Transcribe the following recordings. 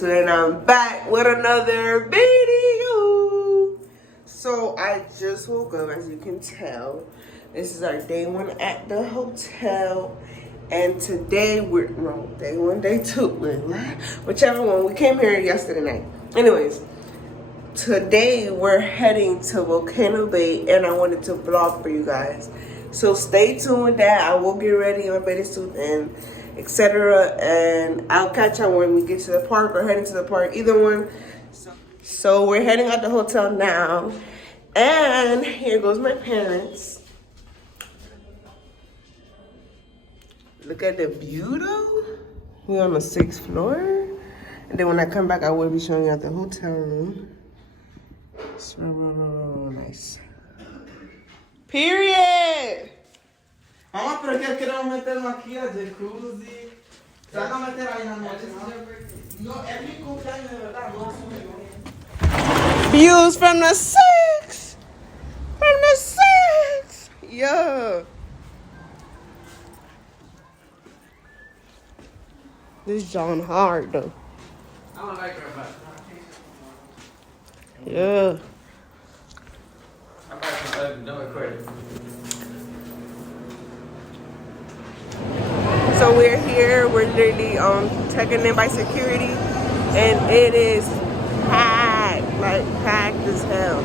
today, and I'm back with another video. So I just woke up, as you can tell. This is our day one at the hotel, and today we're day one, day two, whichever one. We came here yesterday night. Anyways, today we're heading to Volcano Bay, and I wanted to vlog for you guys. So stay tuned with that. I will get ready in my bathing suit and etc. And I'll catch y'all when we get to the park or heading to the park, either one. So we're heading out the hotel now. And here goes my parents. Look at the view though. We're on the 6th floor. And then when I come back, I will be showing you out the hotel room. It's real nice. Period! Vamos, pero que queremos meternos aquí al jacuzzi. Se van a meter ahí en la noche, ¿no? No, es mi cumpleaños de verdad, no es Views from the 6th! From the 6th! Yeah. This John hard though. I don't like her, but Yeah. I'm about to do it quick. So we're here, we're literally checking in by security, and it is packed, like packed as hell.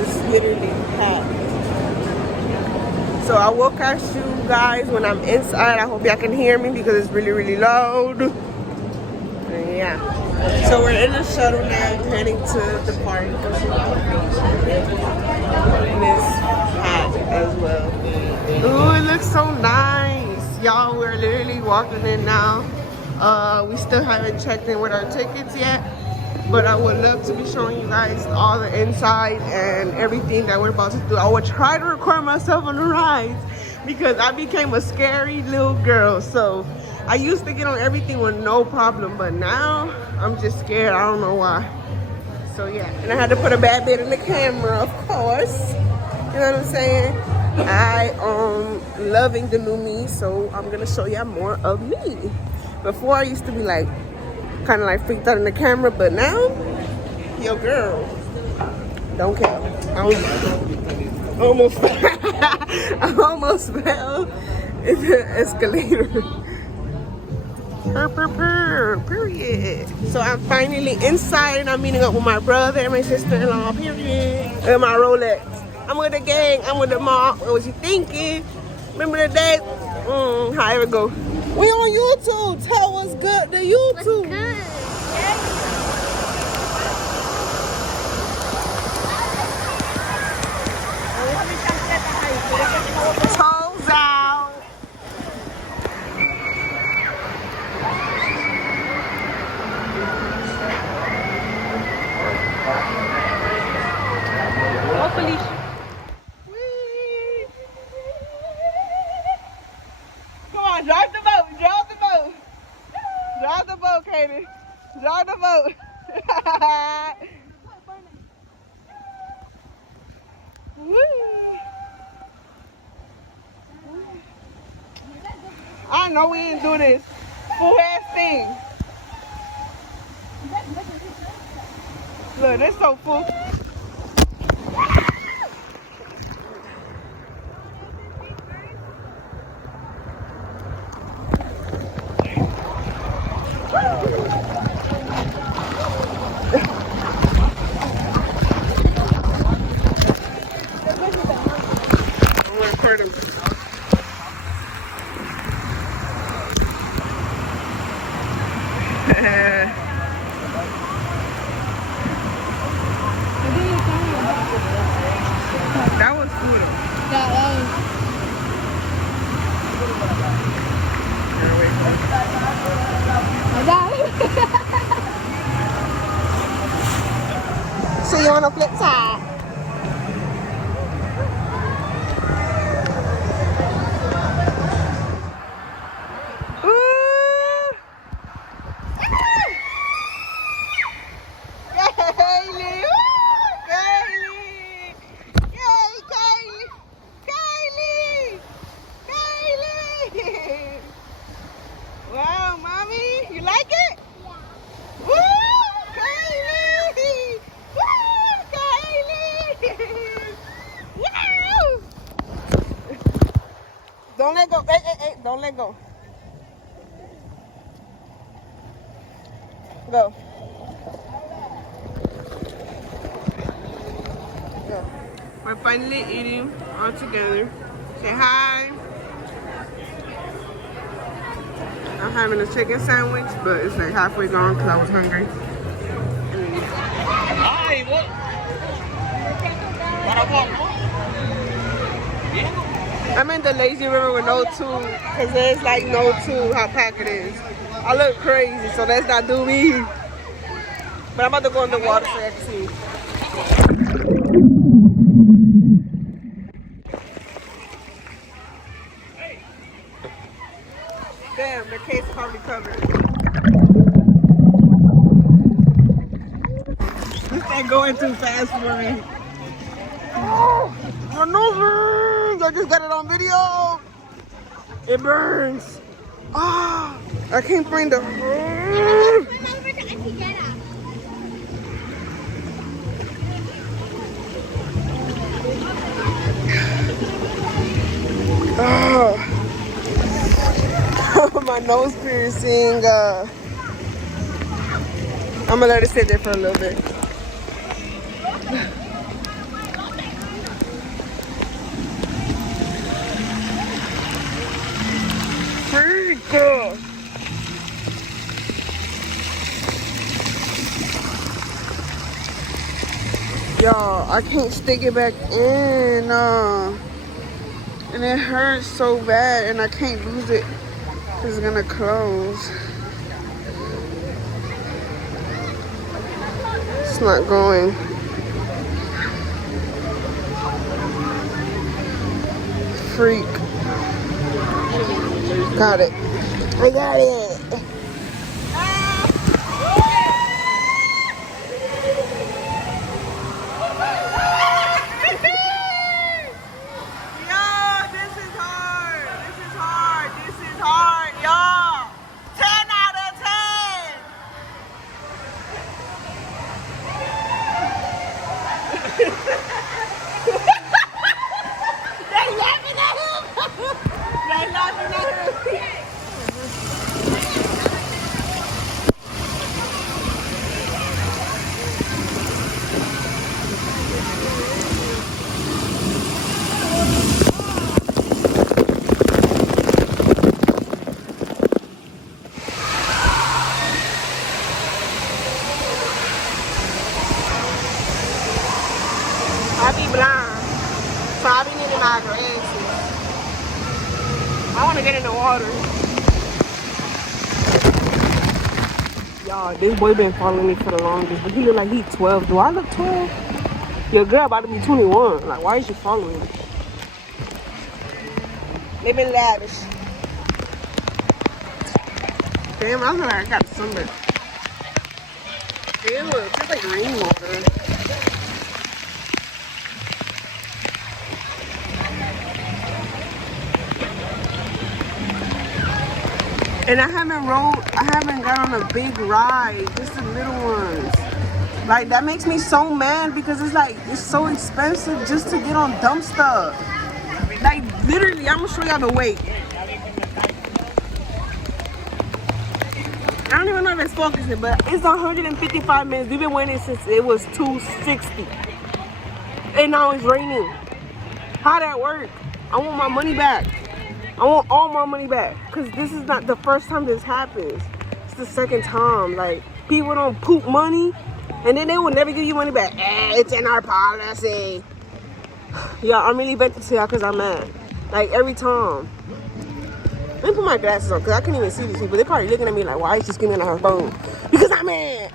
It's literally packed. So I will catch you guys when I'm inside. I hope y'all can hear me because it's really, really loud. And yeah. So we're in the shuttle now, heading to the park. And it's packed as well. Ooh, it looks so nice. Y'all, we're literally walking in now. We still haven't checked in with our tickets yet, but I would love to be showing you guys all the inside and everything that we're about to do. I will try to record myself on the rides because I became a scary little girl. So I used to get on everything with no problem, but now I'm just scared. I don't know why. So yeah, and I had to put a bad bit in the camera, of course. You know what I'm saying? I loving the new me, so I'm gonna show y'all more of me. Before I used to be like kind of like freaked out in the camera, but now, yo girl, don't care. I almost I almost fell in the escalator. Period. So I'm finally inside, and I'm meeting up with my brother and my sister-in-law. Period. And my Rolex. I'm with the gang, I'm with the mom. What was you thinking? Remember the day? How it go? We on YouTube. Tell what's good to YouTube. What's good? Toes out. Hopefully. Drive the boat, drive the boat. Drive the boat, Katie. Drive the boat. I know we ain't do this full ass thing. Look, this so full. That was cool. Yeah, that was. See you on the flip side. Don't let go. Hey, hey, hey, don't let go. Go. Go. We're finally eating all together. Say hi. I'm having a chicken sandwich, but it's like halfway gone because I was hungry. Ay, what? Para poco. I'm in the lazy river with no tube because there's like no tube how packed it is. I look crazy, so let's not do me. But I'm about to go in the water so I can see. Damn, the case probably covered. This ain't going too fast for me. Oh, my nose burns. I just got it on video. It burns. Ah, I can't find the. Oh. My nose piercing. I'm gonna let it sit there for a little bit. Freak. Y'all, I can't stick it back in. And it hurts so bad, and I can't lose it. It's gonna close. It's not going. Freak. Got it. I got it. I be blind, so I be needing my glasses. I want to get in the water. Y'all, this boy been following me for the longest, but he look like he 12. Do I look 12? Your girl about to be 21. Like, why is she following me? They been lavish. Damn, I was like, I got sunburn. Ew, it tastes like rainwater. And I haven't got on a big ride, just the little ones. Like, that makes me so mad because it's like, it's so expensive just to get on dumb stuff. Like, literally, I'm gonna show y'all the wait. I don't even know if it's focusing, but it's 155 minutes. We've been waiting since it was 2:60. And now it's raining. How that work? I want my money back. I want all my money back. Because this is not the first time this happens. It's the second time. Like, people don't poop money, and then they will never give you money back. It's in our policy. Yeah, I'm really venting to y'all because I'm mad. Like, every time. Let me put my glasses on because I can't even see these people. They're probably looking at me like, why is she screaming on her phone? Because I'm mad.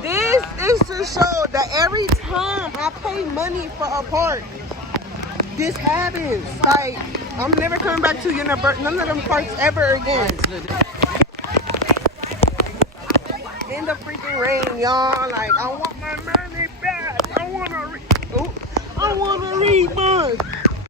This is to show that every time I pay money for a park, this happens. Like, I'm never coming back to none of them parks ever again. In the freaking rain, y'all. Like, I want my money.